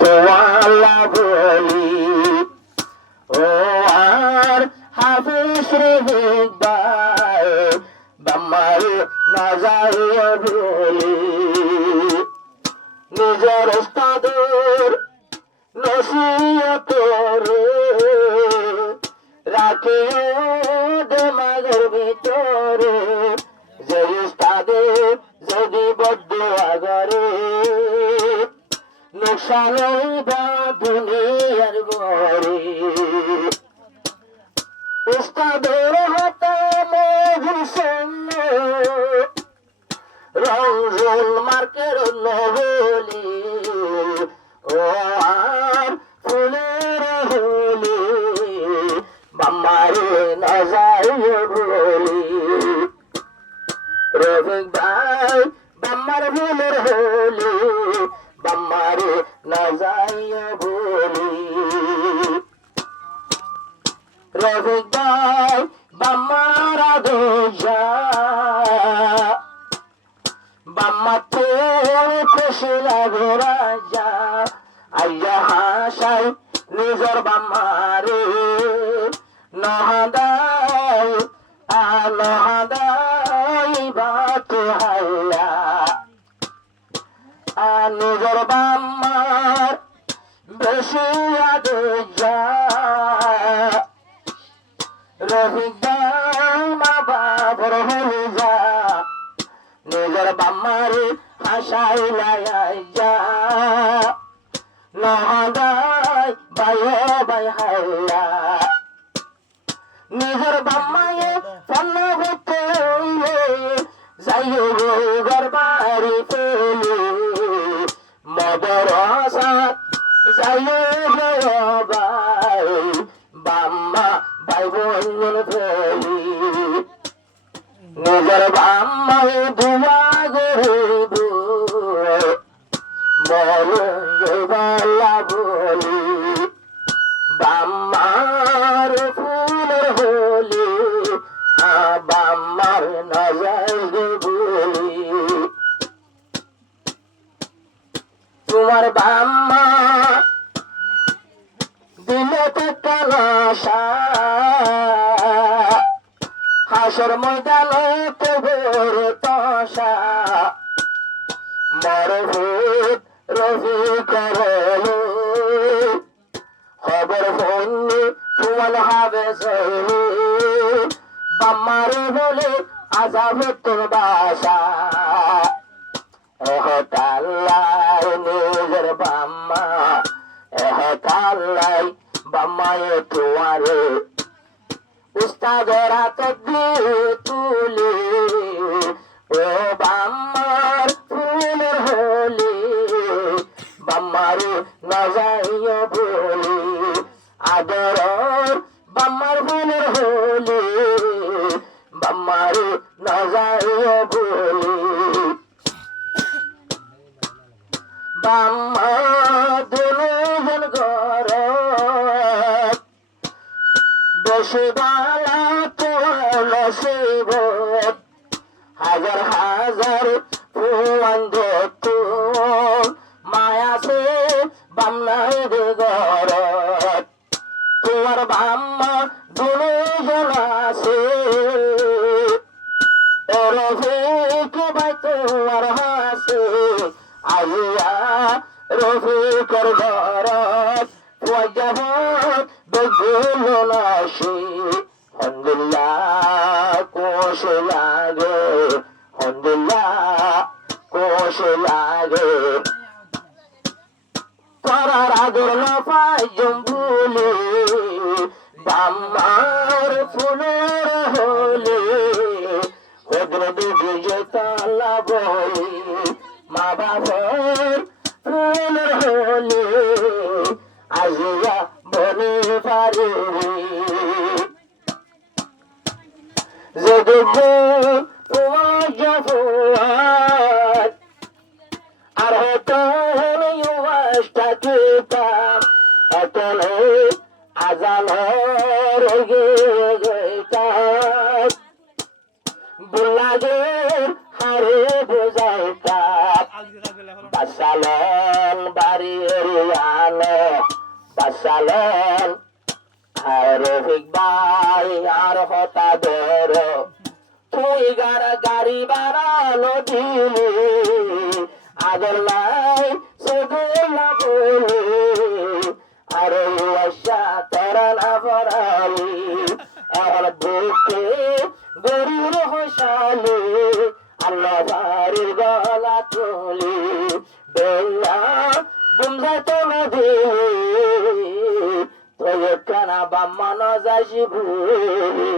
তোয়ালা বলি ও আর হাফিজ রে ভাই বাম্মার না যাইয়া বলি নিজের ওস্তাদের নসিহত রে রাখিও দেমাগের ভিতরে যে ওস্তাদের যদি বদদুয়া করে নোকসানে বা দুনিয়ার ঘরে ওস্তাদের হাতে মজুসন রঞ্জন মার্কের নবলি ও আর ফুলের হলি বাম্মারে না যাইও বলি রফিক ভাই বাম্মার ফুলের হলি বাম্মারে না যাইও বলি রফিক ভাই বাম্মারা দোজা বাম্মাতে খুশি লাগে রাজা আইয়া হাসাই নিজর বাম্মারে নহদাই নহদাই বাত হাইয়া নিজর বাম্মার বেশি আদজা রফিক ভাই মা বাবার হয়ে যা নিজের বাম্মারে হাসাই লাইয়া নহদাই বাই বাই হাইয়া নিজের বাম্মায়ে পন্না হতে যাইও গরবারি ফেলে মদরসাত যাইও ভাই বাম্মা ভাই বোন ফেলি নিজের বাম্মায়ে দুয়া গরিব মলা বলি বাম্মার ফুলের হলি বাম্মার নজর বলি তোমার বাম্মা দিলে তো কালাসা হাসর ময়দানে তো ভোর তসা মরভূত রফি করলো খবর ফোনে তোমার হবে সহি বাম্মারে বলে আজাব তোর বাসা কাল্লাই নিজের বাম্মা কাল্লাই বাম্মায়ে তোমারে উস্তাদরা তকবীর তুলে ও বাম্মার ফুলের হলি বাম্মারে না যাইও বলি আদরর বাম্মার ফুলের হলি বাম্মারে না যাইও বলি বাম্মা দুজন ঘর বসবালা তোল শিবত হাজার হাজার ফুয়ান্দ মায়া সে বামনাই দে ঘরত তোমার বাম্মা দুজন আছে রফিক ভাই তোমার হাসে আইয়া রফিকর ঘরত ওয়াজাবত বেগুল নাশি আলহামদুলিল্লাহ কোশ লাগে আলহামদুলিল্লাহ কোশ লাগে তারার আগর না পাই জম্বুলি বাম্মার ফুলের হলি ওদের দিকে যে তালা বলি মা বাবার ফুলের হলি আজিয়া বনে পারি যদি তোমার জফুয়াত আর হতো কিতাব এত আজানোর গইতাম বুলাগের হারে বোঝাইতাম বাসালন বাড়িয়ে করিয়ানে বাসালেন আর রফিক ভাই আর হতাদের তুই গাড়ি বাড়ানো দিলি আদর নাই শুধু না বলি আর আশা তোরা না পড়ালি এখন বুকে গরুর হসালি আল্লাহ বাড়ির গলা তুলি বেলা বুমঝা তো নদী তোর কানা বাম্মা ন যাইছি ভুলি